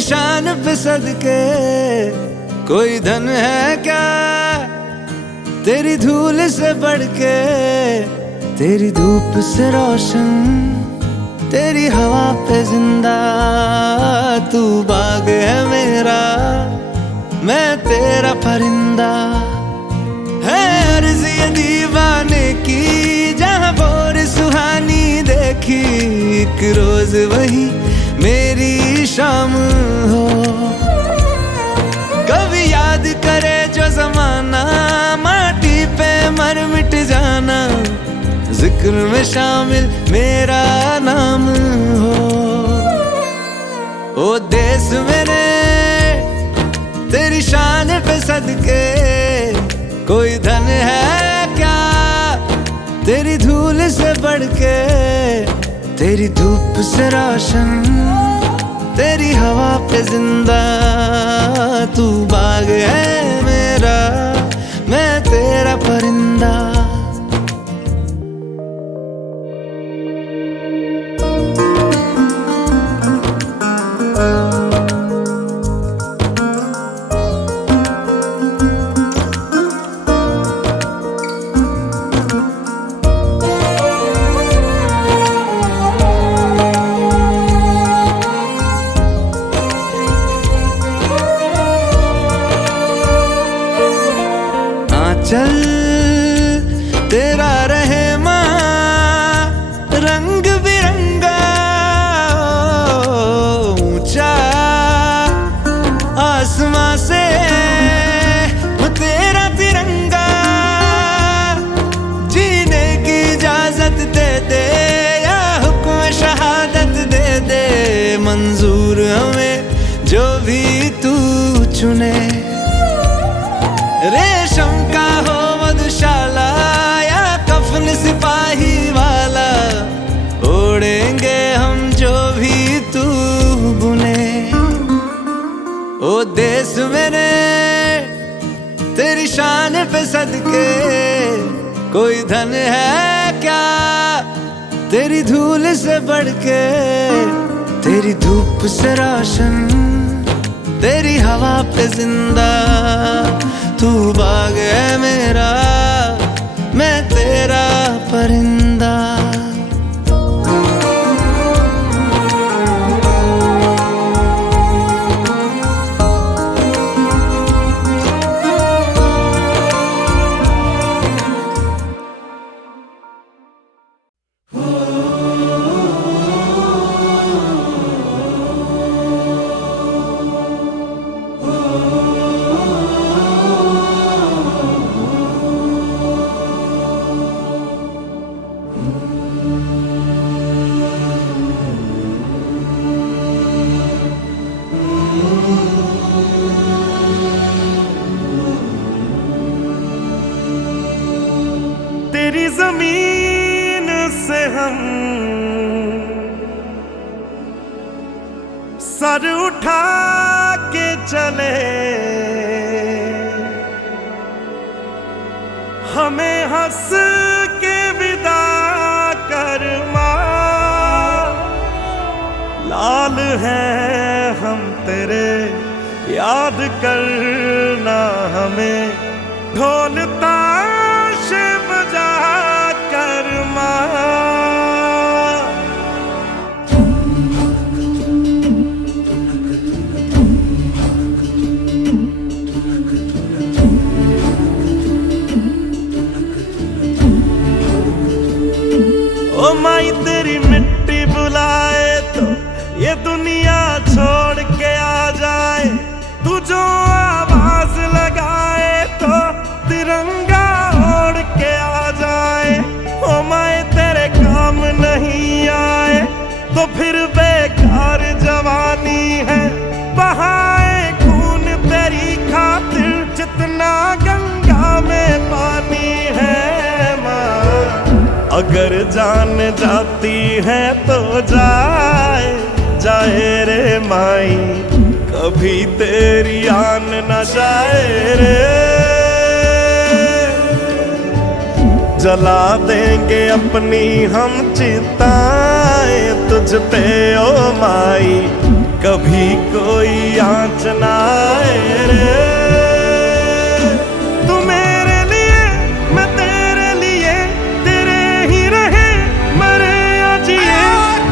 तेरी शान पे सदके कोई धन है क्या, तेरी धूल से बढ़ के, तेरी धूप से रोशन, तेरी हवा पे जिंदा। तू बाग है मेरा, मैं तेरा परिंदा। है अर्ज़ ये दीवाने की, जहाँ बोर सुहानी देखी, एक रोज वही मेरी शाम हो। कभी याद करे जो जमाना, माटी पे मर मिट जाना, जिक्र में शामिल मेरा नाम हो। ओ देश मेरे तेरी शान पे सदके कोई धन है क्या, तेरी धूल से बढ़ के, तेरी धूप से रोशन, तेरी हवा पे जिंदा। तू बाग है मेरा, मैं तेरा परिंदा। चल तेरा रहे माँ रंग बिरंगा, ऊंचा आसमां से तेरा तिरंगा। जीने की इजाजत दे दे या हुक्म शहादत दे दे, मंजूर हमें जो भी तू चुने। रेशम का हो मधुशाला या कफन सिपाही वाला, ओढ़ेंगे हम जो भी तू बुने। ओ देश मेरे तेरी शान पे सदके कोई धन है क्या, तेरी धूल से बढ़ के, तेरी धूप से रोशन, तेरी हवा पे जिंदा। तू बाग है मेरा, मैं तेरा परिंदा। तेरी जमीन से हम सर उठा के चले, हमें हंस के विदा कर माँ। लाल हैं हम तेरे, याद करना हमें, ढोल ताश बजा कर माँ। ओ माई तेरी मिट्टी बुलाए तो ये दुनिया छोड़ के आ जाए, तू जो आवाज लगाए तो तिरंगा ओढ़ के आ जाए। ओ माए तेरे काम नहीं आए तो फिर बेकार जवानी है, बहाए खून तेरी खातिर जितना गंगा में पानी है माँ। अगर जान जाती है तो जाए जाए रे माई, कभी तेरी आन न जाए रे। जला देंगे अपनी हम चिताएं तुझ पे ओ माई, कभी कोई आँच ना आए रे। तू मेरे लिए मैं तेरे लिए, तेरे ही रहे मरे या जिए,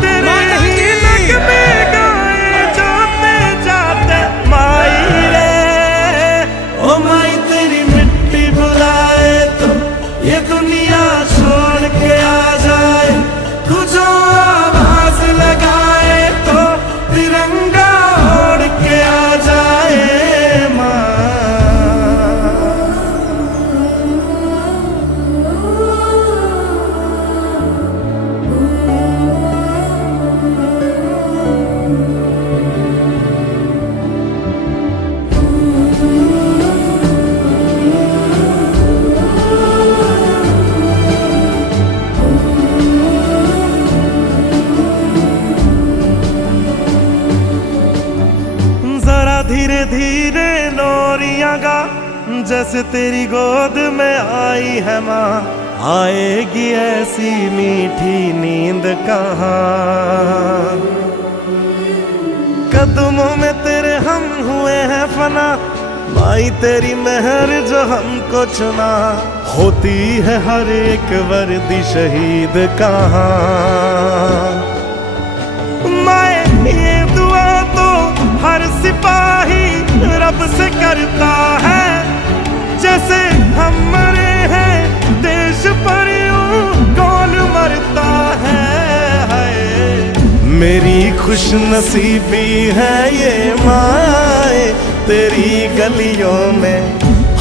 तेरे ही नगमे गाए जाते जाते माई रे। ओ माई तेरी मिट्टी बुलाए तो ये दुनिया छोड़ के आ जाए, तू जो आवाज लगाए तो तिरंगा ओढ़ के आ जाए माँ। धीरे धीरे लोरियां गा, जैसे तेरी गोद में आई है माँ। आएगी ऐसी मीठी नींद कहाँ, कदमों में तेरे हम हुए हैं फना। माई तेरी मेहर जो हमको चुना, होती है हर एक वर्दी शहीद कहाँ। माए ये दुआ तो हर सिपाही रब से करता है, जैसे हम मरे हैं देश पर यूं कौन मरता है। मेरी खुश नसीबी है ये माए, तेरी गलियों में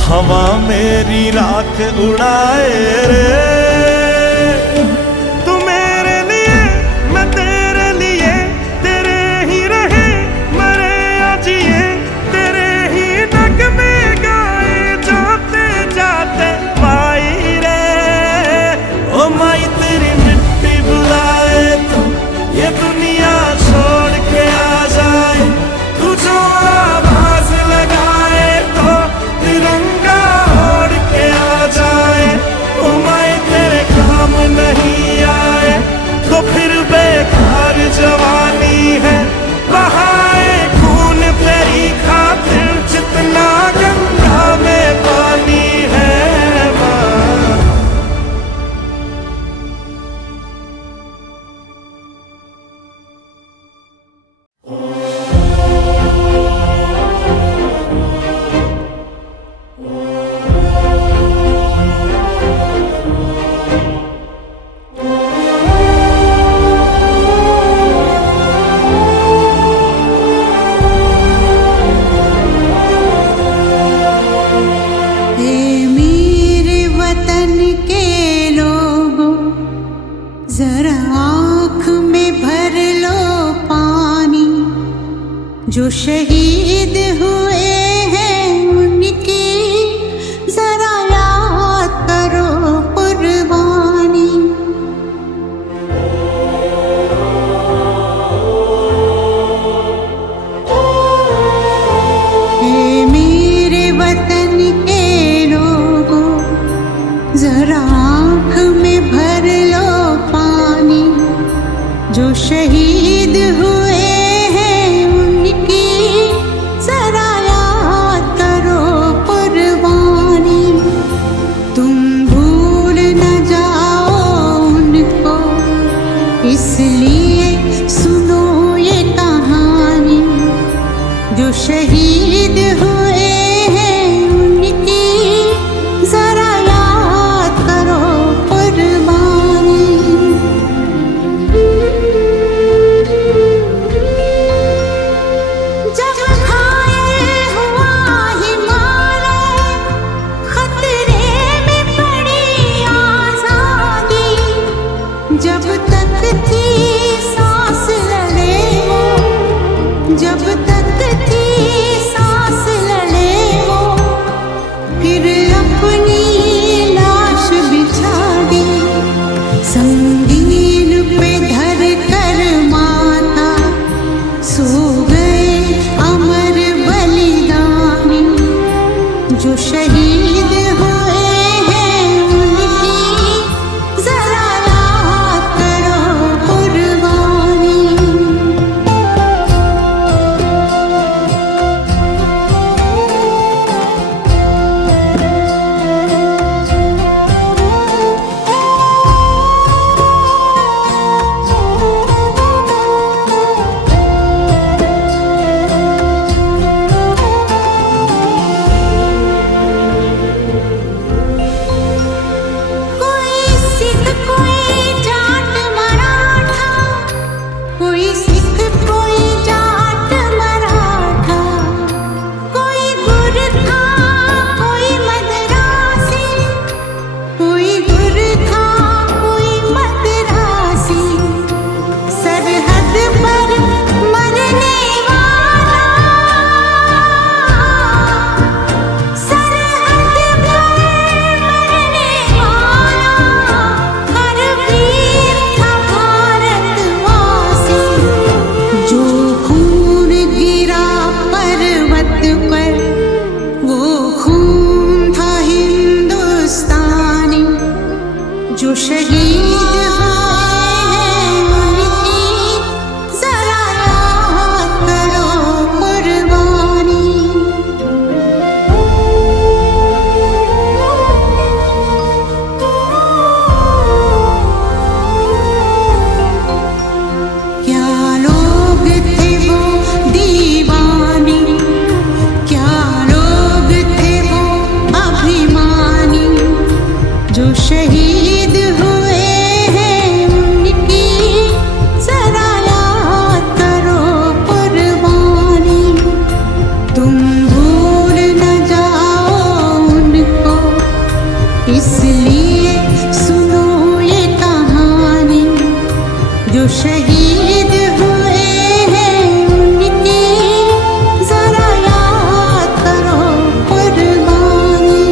हवा मेरी राख उड़ाए रे। जवानी है बहाए खून तेरी खातिर, जितना गंगा में पानी है माँ। जो शहीद हुए हैं उनकी जरा याद करो कुर्बानी। हे मेरे वतन के लोगों, जरा आँख में भर लो पानी। जो शहीद हुए इसलिए सुनो ये कहानी। जो शहीद हुए हैं उनकी जरा याद करो कुर्बानी। जब घायल हुआ हिमालय, खतरे में पड़ी आजादी। जब तक थी सांस लड़े वो, जब तक थी सांस लड़े वो, फिर अपनी लाश बिछा दी। संगीन पे धर कर माता सो गए अमर बलिदानी। जो शहीद हुए हैं उनकी जरा याद करो कुर्बानी। शहीद हुए हैं उनकी जरा याद करो कुर्बानी। क्या लोग थे वो दीवाने, क्या लोग थे वो अभिमानी, जो शहीद हुए हैं उनकी जरा याद करो कुर्बानी। तुम भूल न जाओ उनको, इसलिए सुनो ये कहानी, जो शहीद हुए हैं उनकी जरा याद करो कुर्बानी।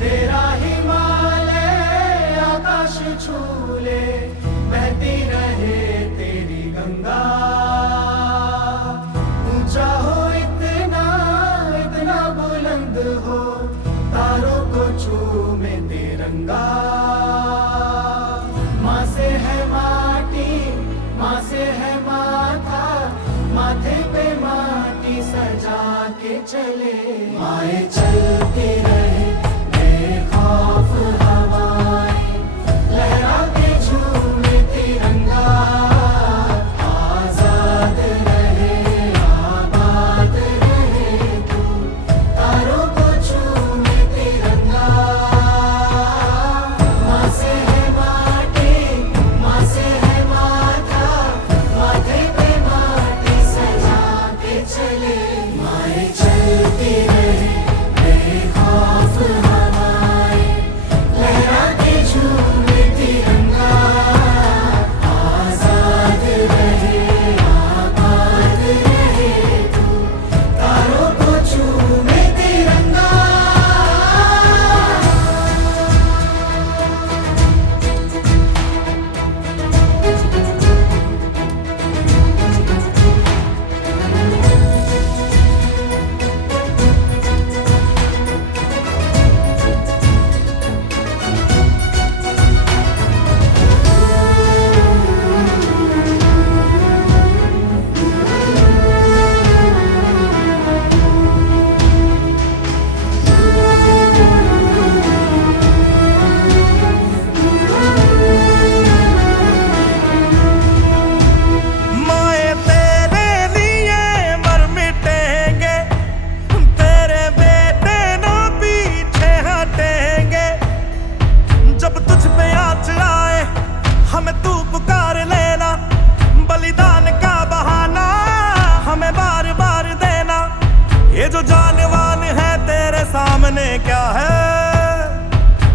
तेरा हिमालय आकाश छूले, बहती रहे तेरी गंगा। ऊंचा हो इतना, इतना बुलंद हो, तारों को छूमे तिरंगा। माँ से है माटी, माँ से है माथा, माथे पे माटी सजा के चले। आए चलते रहे बेखौफ हवाएं, लहरा के झूमे तिरंगा। आजाद रहे आबाद रहे तू, तारों को छूमे तिरंगा। माँ से है माटी, माँ से है माथा, माथे पे माटी सजा के चले। माए चलती रहे बेखौफ हवाएं, लहरा के झूमे तिरंगा। आजाद रहे आबाद रहे तू, तारों को छूमे तिरंगा। माए तेरे लिए मर मिटेंगे, तेरे बेटे ना पीछे हटेंगे। जब तुझ पे आँच आए हमें तू पुकार लेना, बलिदान का बहाना हमें बार बार देना। ये जो जानवान है तेरे सामने क्या है,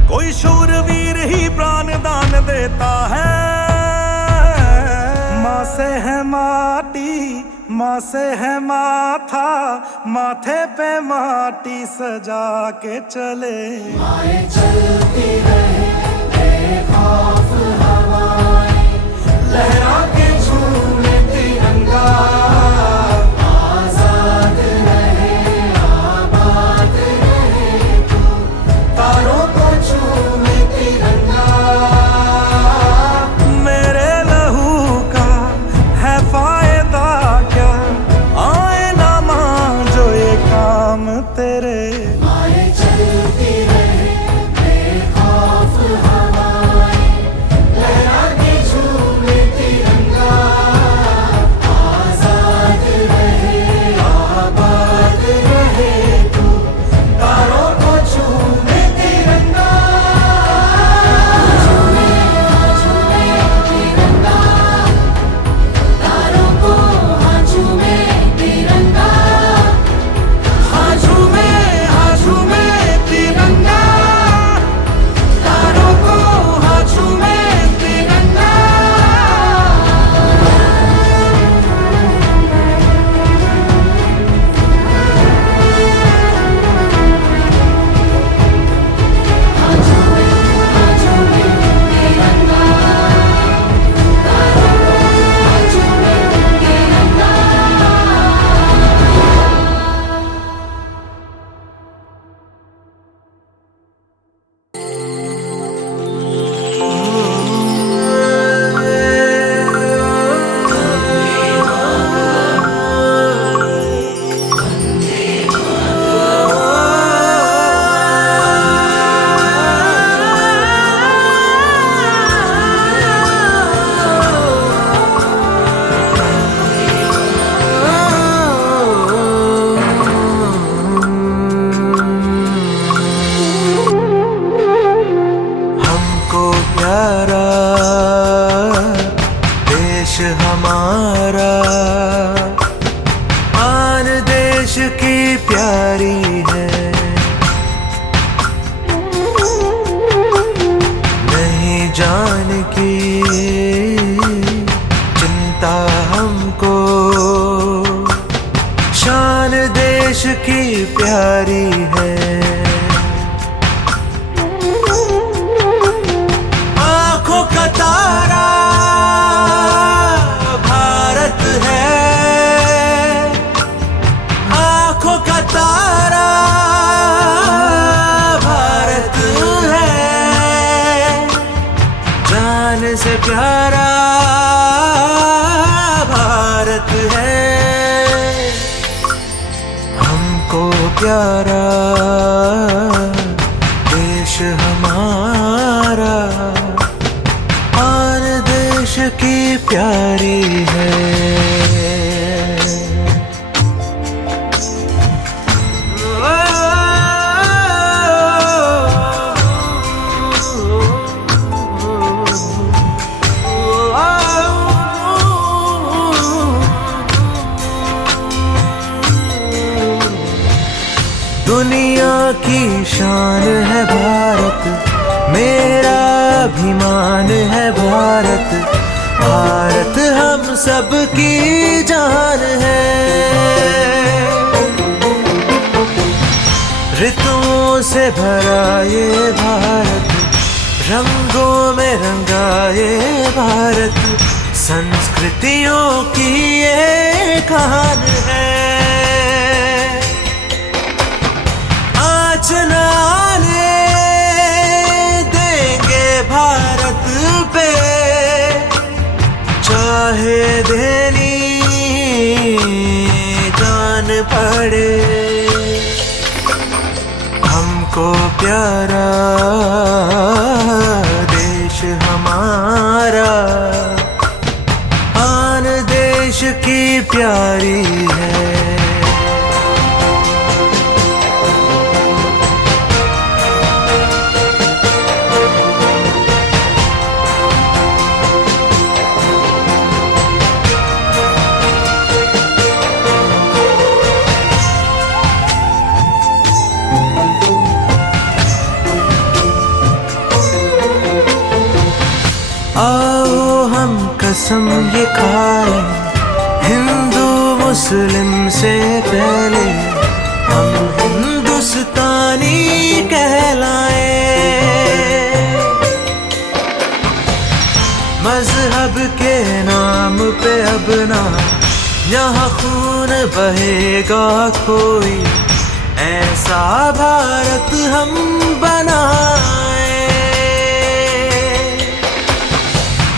कोई शूरवीर ही प्राण दान देता है। माँ से है माटी, माँ से है माथा, माथे पे माटी सजा के चले। आए चलती रहे बेखौफ हवाएं, लहरा के झूमे तिरंगा। आजाद रहे आबाद रहे तू, तारों को छूमे तिरंगा। मेरे लहू का है फायदा क्या, आए ना मां जो ये काम तेरे। आए चलती रहे बेखौफ हवाएं, लहरा के झूमे तिरंगा। की प्यारी है। नहीं जान की चिंता हमको, शान देश की प्यारी है। आंखों का तारा भारत है, आंखों का तारा भारत है। जान से प्यारा भारत है, हमको प्यारा देश हमारा, और देश की प्यारी है। दुनिया की शान है भारत, मेरा अभिमान है भारत। भारत हम सब की जान है। ऋतुओं से भरा ये भारत, रंगों में रंगा ये भारत। संस्कृतियों की ये खान है। न आने देंगे भारत पे, चाहे देनी जान पड़े। हमको प्यारा देश हमारा, आन देश की प्यारी है। आओ हम कसम ये खाएं, हिंदू मुस्लिम से पहले हम हिंदुस्तानी कहलाएं। मजहब के नाम पे अब ना यहाँ खून बहेगा कोई, ऐसा भारत हम बनाएं।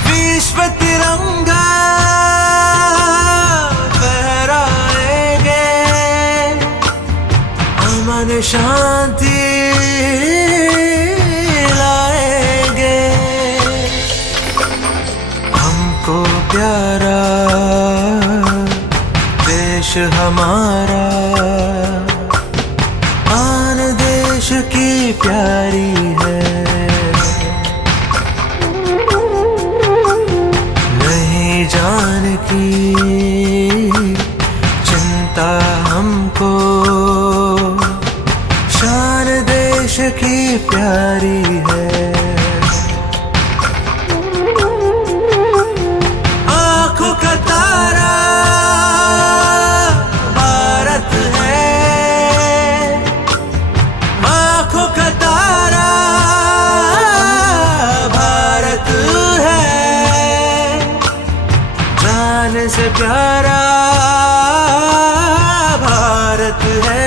विश्व तिरंगा फहराएंगे, अमन शांति लाएंगे। हमको प्यारा देश हमारा, आन देश की प्यारी है। जान की चिंता हमको, शान देश की प्यारी है। आंखों का तारा भारत है, आंखों का तारा भारत है। जान से प्यारा भारत है।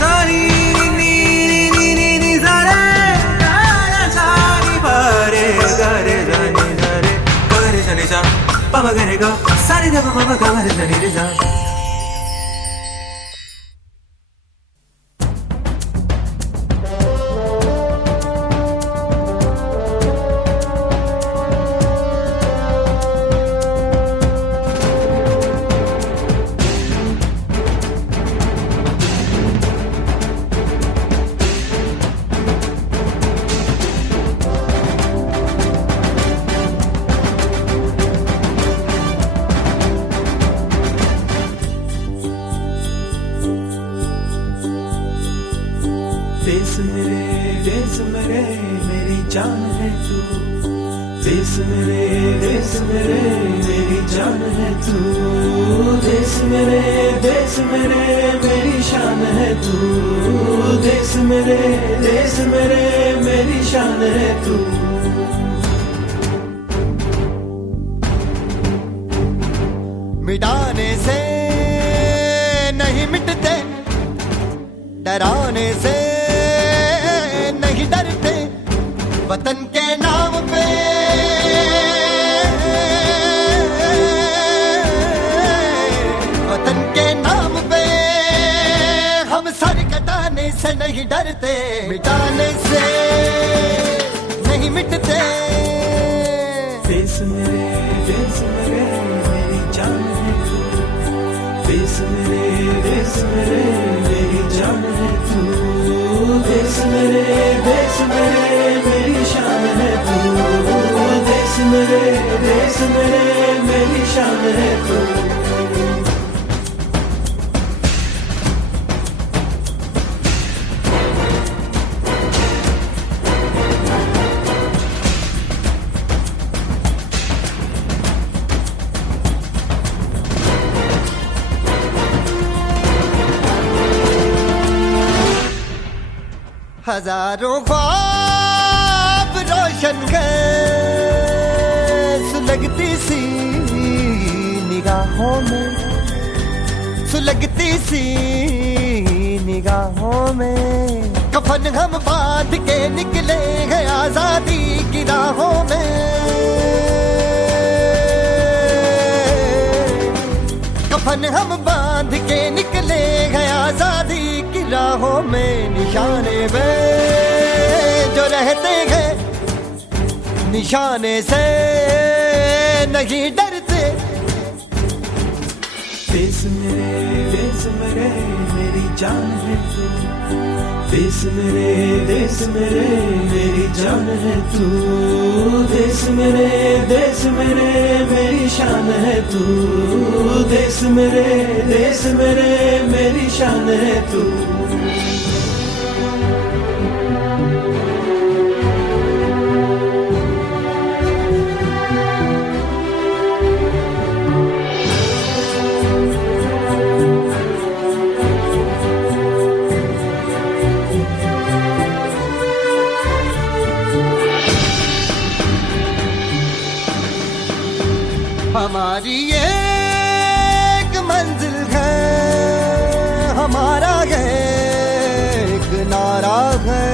सारी देश मेरे मेरी जान है तू, देश मेरे मेरी जान है तू, देश मेरे मेरी शान है तू, देश मेरे मेरी शान है तू। मिटाने से नहीं मिटते, डराने से नहीं डरते, वतन के नाम पे वतन के नाम पे हम सर कटाने से नहीं डरते, मिटाने से नहीं मिटते। देश मेरे मेरी जान है तू, देश मेरे मेरी जान है तू, देश मेरे मेरी शान है तू, देश मेरे मेरी शान है तू। हजारों ख्वाब रोशन गए, सुलगती सी निगाहों में, सुलगती सी निगाहों में, कफन हम बांध के निकले हैं आजादी की राहों में, कफन हम बांध के निकले हैं आजादी की राहों में, निशाने में जो रहते हैं निशाने से नहीं डरते। देश मेरे मेरी जान है तू, देश मेरे मेरी जान है तू, देश मेरे मेरी शान है तू, देश मेरे मेरी शान है तू। हमारी एक मंजिल है, हमारा एक नारा है,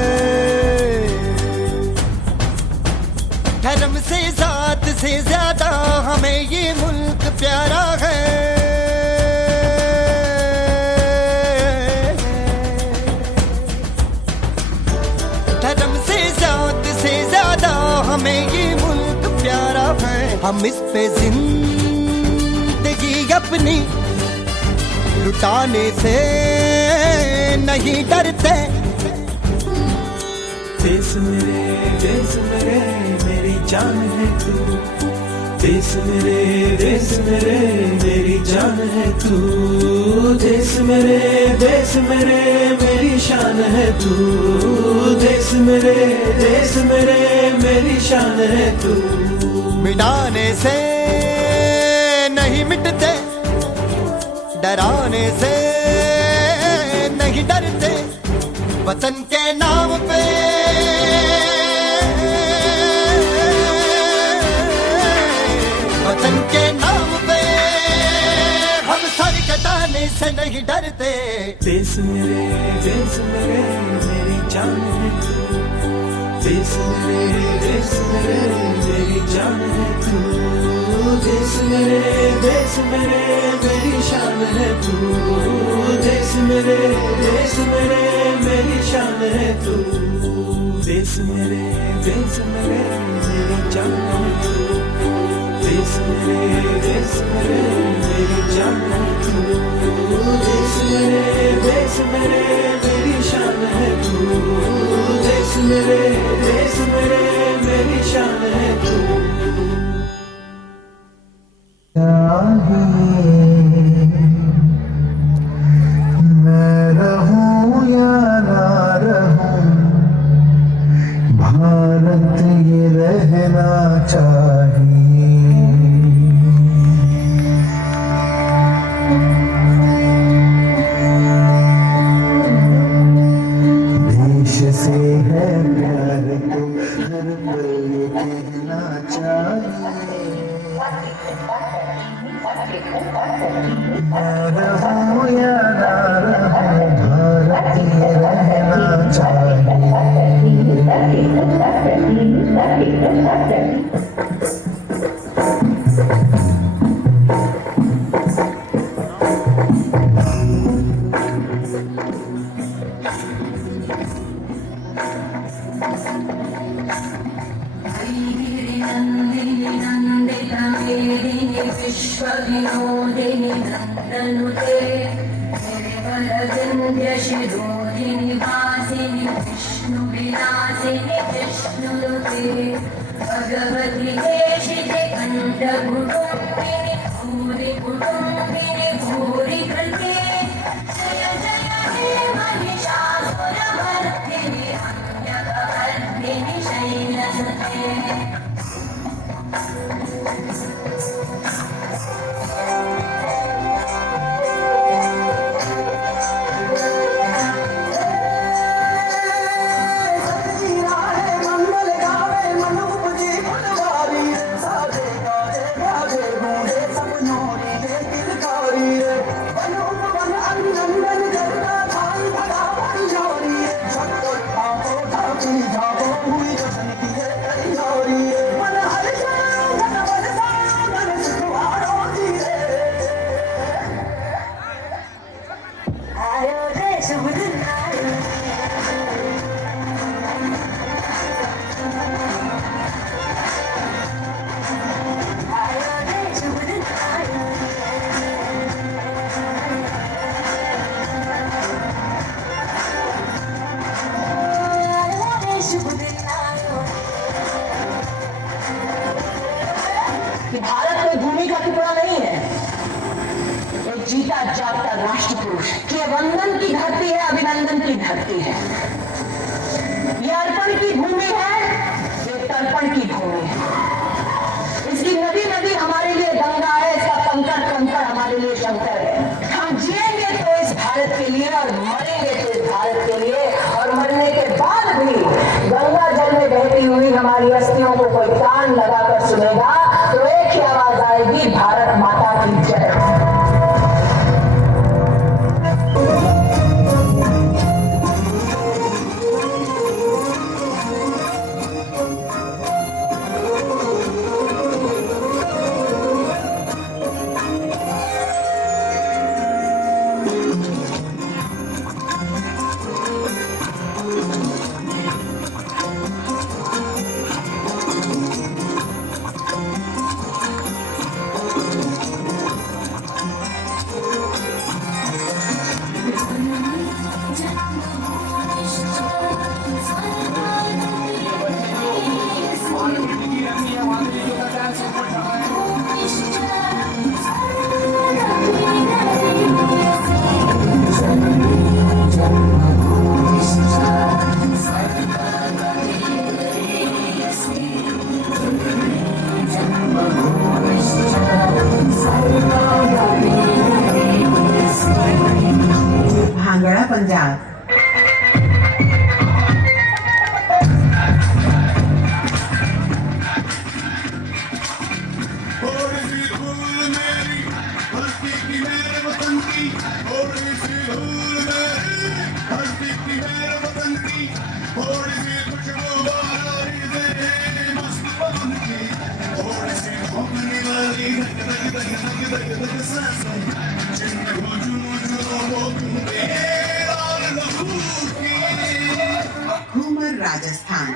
धर्म से जात से ज्यादा हमें ये मुल्क प्यारा है, धर्म से जात से ज्यादा हमें ये मुल्क प्यारा है। हम इस पे जिंदगी अपनी लुटाने से नहीं डरते। देश मेरे मेरी जान है तू, देश मेरे मेरी जान है तू, देश मेरे मेरी शान है तू, देश मेरे मेरी शान है तू। मिटाने से नहीं मिटते, डराने से नहीं डरते, वतन के नाम पे वतन के नाम पे हम सर कटाने से नहीं डरते। देश मेरे मेरी जान है तू, देश मेरे मेरी जान है तू, देश मेरे मेरी शान है तू, देश मेरे मेरी शान है तू, देश मेरे मेरी जान है तू, देश मेरे मेरी जान है तू, देश मेरे मेरी शान है तू, देश मेरे मेरी शान है तू। मैं रहूं या ना रहूं, चाहिए। देश से है प्यार तो हर पल ये कहना चाहिए। रहूं या ना रहूं, भारतीय रहना चाहिए। विश्वविनोदिनि नन्दनुते गिरिवरविन्द्यशिरोधिनि वासिनि विष्णुविलासिनि जिष्णुनुते भगवति देशिते कण्ठकुटुम्बिनि भूरि कुटुम्बिनि भूरि कृते जय जय हे महिषासुरमर्दिनि अन्यकवर्दिनि शैलसुते। कि भारत कोई भूमि का टुकड़ा नहीं है, एक जीता जागता राष्ट्र पुरुष कि वंदन की धरती है, अभिनंदन की धरती है। ये अर्पण की भूमि है, ये तर्पण की भूमि है। इसकी नदी नदी हमारे लिए गंगा है, इसका कंकड़ कंकड़ हमारे लिए शंकर है। हम जिएंगे तो इस भारत के लिए और मरेंगे तो इस भारत के लिए, और मरने के बाद भी गंगा जल में बहती हुई हमारी अस्थियों को कोई कान लगाकर सुनेगा तो एक ही आवाज आएगी, भारत माता की जय। भांगड़ा पंजाब। घूमर राजस्थान।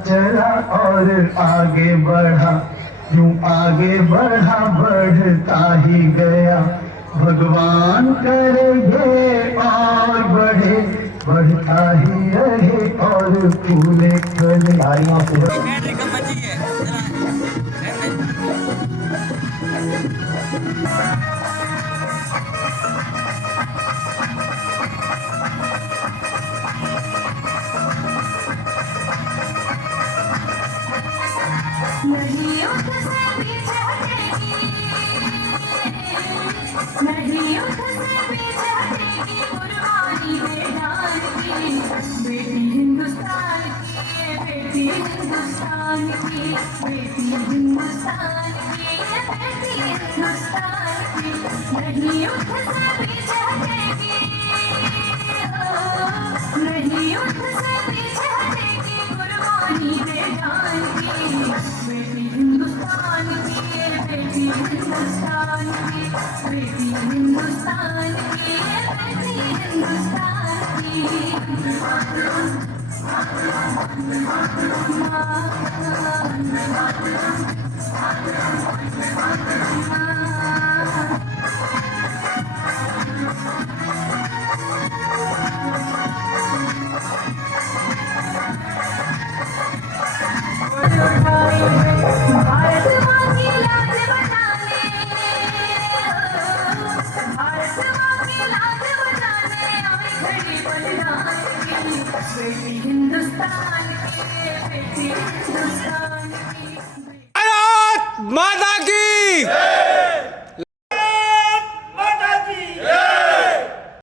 चला और आगे बढ़ा, यूं आगे बढ़ा बढ़ता ही गया, भगवान करेंगे और बढ़े, बढ़ता ही रहे और फूले खिले। नहीं उठ से पीछे हटेगी, नहीं उठ से पीछे हटेगी, कुर्बानी दे जान की बेटी हिंदुस्तान की, बेटी हिंदुस्तान की, बेटी हिंदुस्तान की, बेटी हिंदुस्तान की। नहीं उठ से पीछे हटेगी, नहीं उठ से पीछे हटेगी, कुर्बानी दे जान की बेटी हिंदुस्तान की, बेटी हिंदुस्तान की, बेटी हिंदुस्तान की, बेटी हिंदुस्तान की। भारत माँ की लाज बचाने, भारत माँ की लाज बचाने आई खड़ी बलिदान की बेटी हिंदुस्तान की, बेटी हिंदुस्तान की। भारत माता